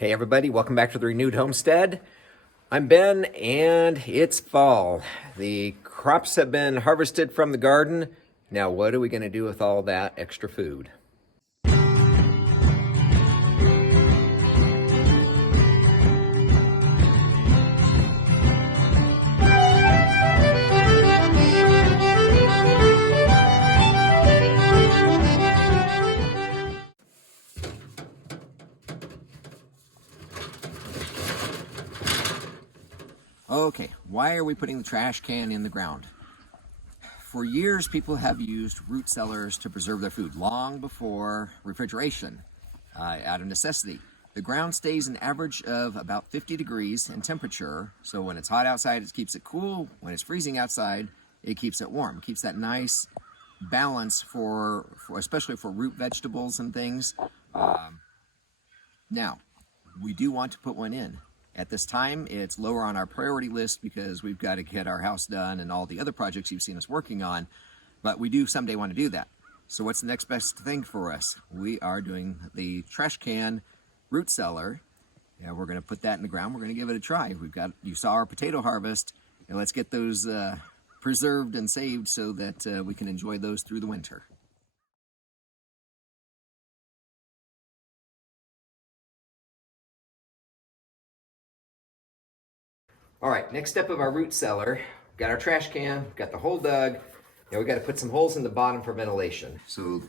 Hey everybody, welcome back to the Renewed Homestead. I'm Ben and it's fall. The crops have been harvested from the garden. Now what are we going to do with all that extra food? Okay, why are we putting the trash can in the ground? For years, people have used root cellars to preserve their food, long before refrigeration, out of necessity. The ground stays an average of about 50 degrees in temperature, so when it's hot outside, it keeps it cool. When it's freezing outside, it keeps it warm. It keeps that nice balance for especially for root vegetables and things. Now, we do want to put one in. At this time, it's lower on our priority list because we've got to get our house done and all the other projects you've seen us working on, but we do someday want to do that. So what's the next best thing for us? We are doing the trash can root cellar. Yeah, we're going to put that in the ground. We're going to give it a try. You saw our potato harvest, and let's get those preserved and saved so that we can enjoy those through the winter. All right, next step of our root cellar, got our trash can, got the hole dug. Now we got to put some holes in the bottom for ventilation. So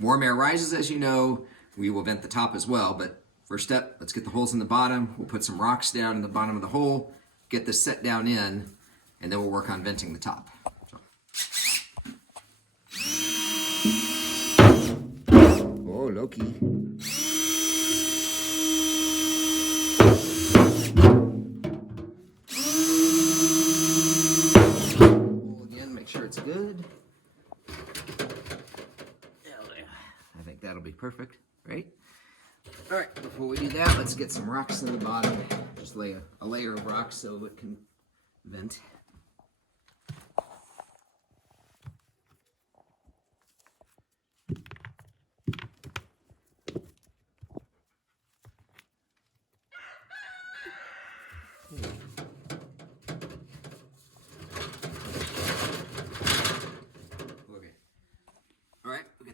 warm air rises, as you know. We will vent the top as well, but first step, let's get the holes in the bottom. We'll put some rocks down in the bottom of the hole, get this set down in, and then we'll work on venting the top. Oh, Loki. Good. I think that'll be perfect, right? All right, before we do that, let's get some rocks in the bottom. Just lay a layer of rocks so it can vent.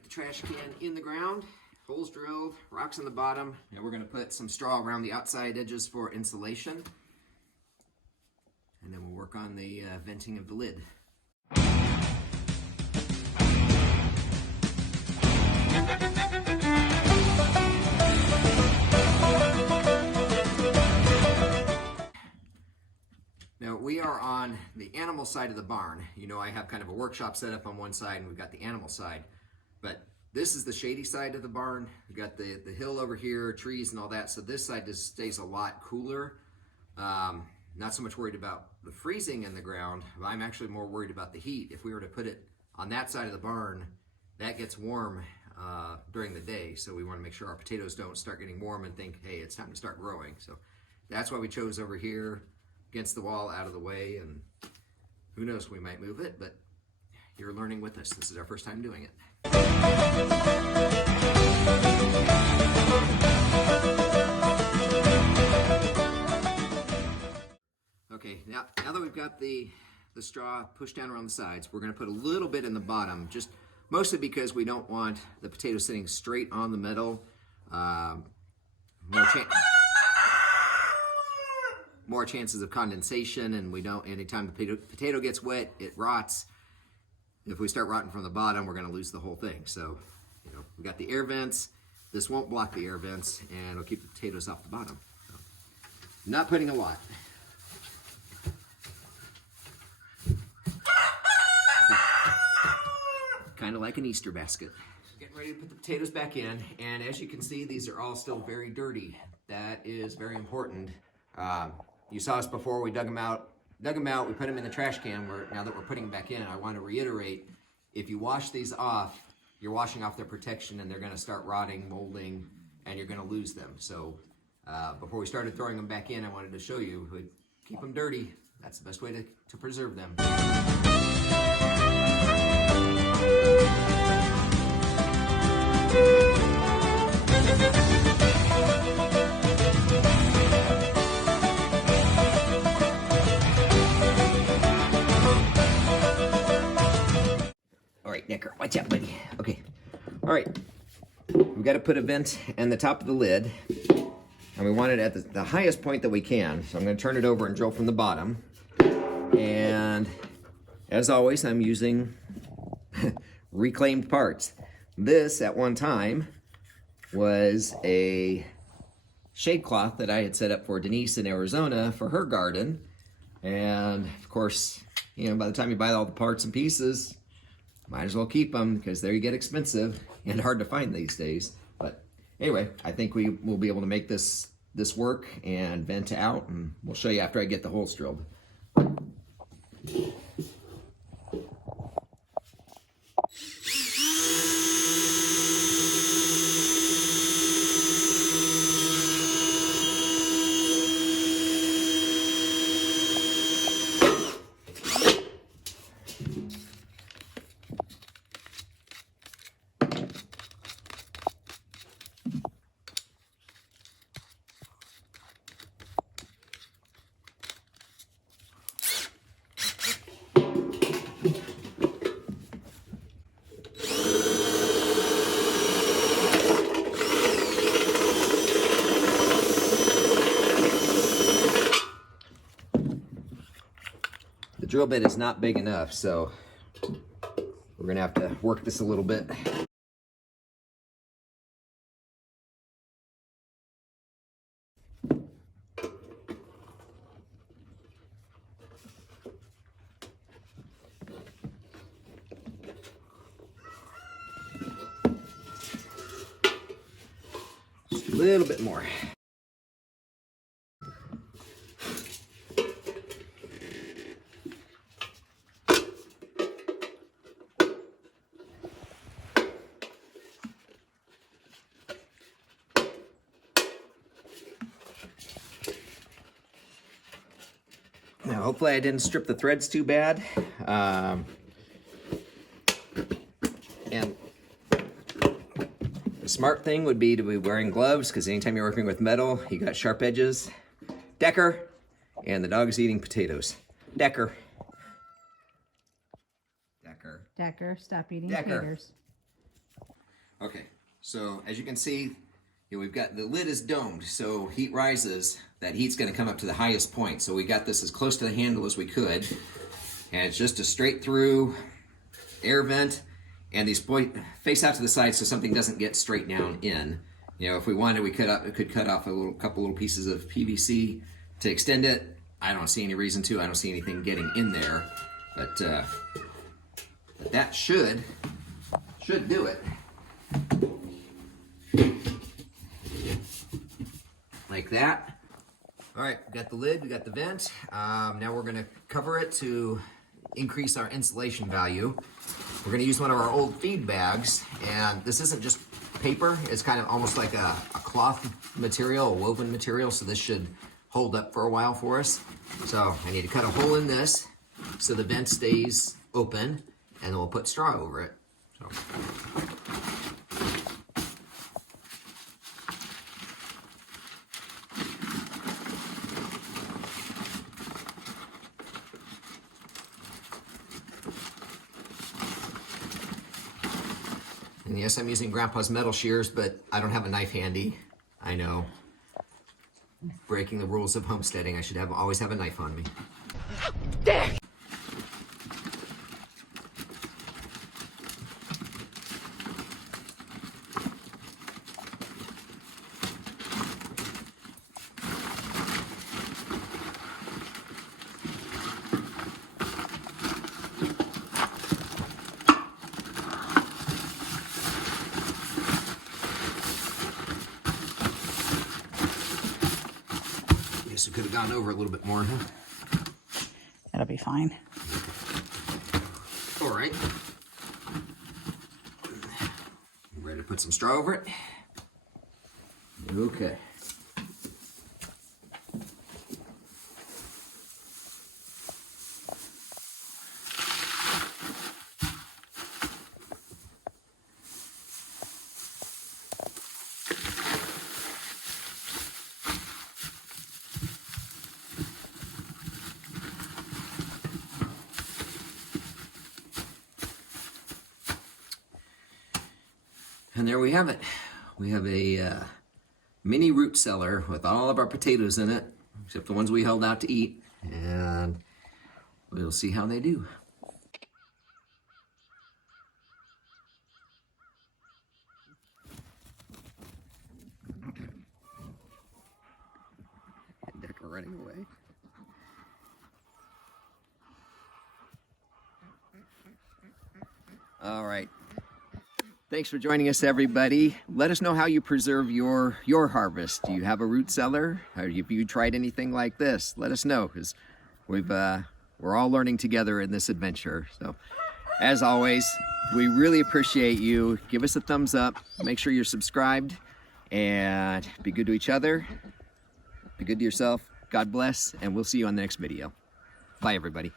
Trash can in the ground, holes drilled, rocks in the bottom, and we're going to put some straw around the outside edges for insulation, and then we'll work on the venting of the lid. Now we are on the animal side of the barn. You know, I have kind of a workshop set up on one side and we've got the animal side. But this is the shady side of the barn. We've got the hill over here, trees and all that. So this side just stays a lot cooler. Not so much worried about the freezing in the ground. I'm actually more worried about the heat. If we were to put it on that side of the barn, that gets warm during the day. So we want to make sure our potatoes don't start getting warm and think, hey, it's time to start growing. So that's why we chose over here against the wall, out of the way. And who knows, we might move it, but you're learning with us. This is our first time doing it. Okay, now that we've got the straw pushed down around the sides, we're going to put a little bit in the bottom, just mostly because we don't want the potato sitting straight on the metal. More chances of condensation, and we don't. Anytime the potato gets wet, it rots. If we start rotting from the bottom, we're going to lose the whole thing. So, you know, we got the air vents. This won't block the air vents, and it'll keep the potatoes off the bottom. So, not putting a lot. Kind of like an Easter basket. Getting ready to put the potatoes back in, and as you can see, these are all still very dirty. That is very important. You saw us before, we dug them out, we put them in the trash can. Now that we're putting them back in, I want to reiterate, if you wash these off, you're washing off their protection and they're going to start rotting, molding, and you're going to lose them. So before we started throwing them back in, I wanted to show you, keep them dirty. That's the best way to preserve them. put a vent in the top of the lid, and we want it at the highest point that we can. So I'm going to turn it over and drill from the bottom. And as always, I'm using reclaimed parts. This, at one time, was a shade cloth that I had set up for Denise in Arizona for her garden. And of course, you know, by the time you buy all the parts and pieces, might as well keep them, because they get expensive and hard to find these days. But anyway, I think we will be able to make this work and vent out, and we'll show you after I get the holes drilled. The drill bit is not big enough, so we're gonna have to work this a little bit. Just a little bit more. Now, hopefully I didn't strip the threads too bad. And the smart thing would be to be wearing gloves, because anytime you're working with metal, you got sharp edges. Decker, and the dog's eating potatoes. Decker. Decker. Decker, stop eating Decker. taters. Okay, so as you can see, we've got the lid is domed, so heat rises. That heat's going to come up to the highest point. So we got this as close to the handle as we could, and it's just a straight through air vent, and these face out to the side so something doesn't get straight down in. You know, if we wanted, we could cut off a couple little pieces of PVC to extend it. I don't see any reason to. I don't see anything getting in there, but that should do it. Like that. All right, we got the lid, we got the vent. Now we're gonna cover it to increase our insulation value. We're gonna use one of our old feed bags, and this isn't just paper, it's kind of almost like a cloth material, a woven material, so this should hold up for a while for us. So I need to cut a hole in this so the vent stays open, and then we'll put straw over it. So. And yes, I'm using Grandpa's metal shears, but I don't have a knife handy. I know. Breaking the rules of homesteading, I should always have a knife on me. Guess we could have gone over a little bit more, huh? That'll be fine. All right. Ready to put some straw over it? Okay. And there we have it. We have a mini root cellar with all of our potatoes in it, except the ones we held out to eat, and we'll see how they do. Decker running away. All right. Thanks for joining us, everybody. Let us know how you preserve your harvest. Do you have a root cellar? Have you tried anything like this? Let us know, because we're all learning together in this adventure. So, as always, we really appreciate you. Give us a thumbs up. Make sure you're subscribed, and be good to each other. Be good to yourself. God bless, and we'll see you on the next video. Bye, everybody.